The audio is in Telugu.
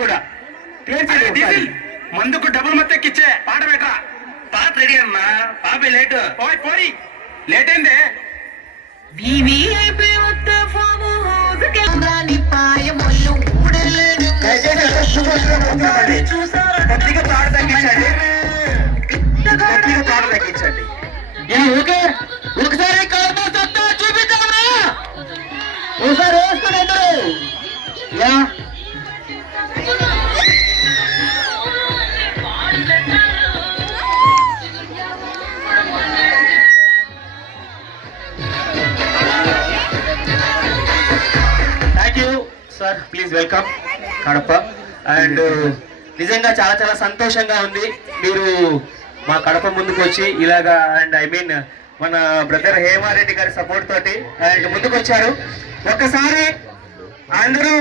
కూడా మందుకు డబ్బులు మొత్తెక్కిచ్చే పాట పెట్టరా. పాట రెడీ అమ్మా, పాపే లేటు. పోయి లేట్ అయిందే. తగ్గించండి. ఒకసారి చూపిద్దామా? ఒకసారి వేసుకుని sir, please welcome Kadapa. And నిజంగా చాలా చాలా సంతోషంగా ఉంది మీరు మా కడప ముందుకు వచ్చి ఇలాగా. అండ్ ఐ మీన్ మన బ్రదర్ హేమారెడ్డి గారి సపోర్ట్ తోటి అండ్ ముందుకు వచ్చారు. ఒక్కసారి అందరూ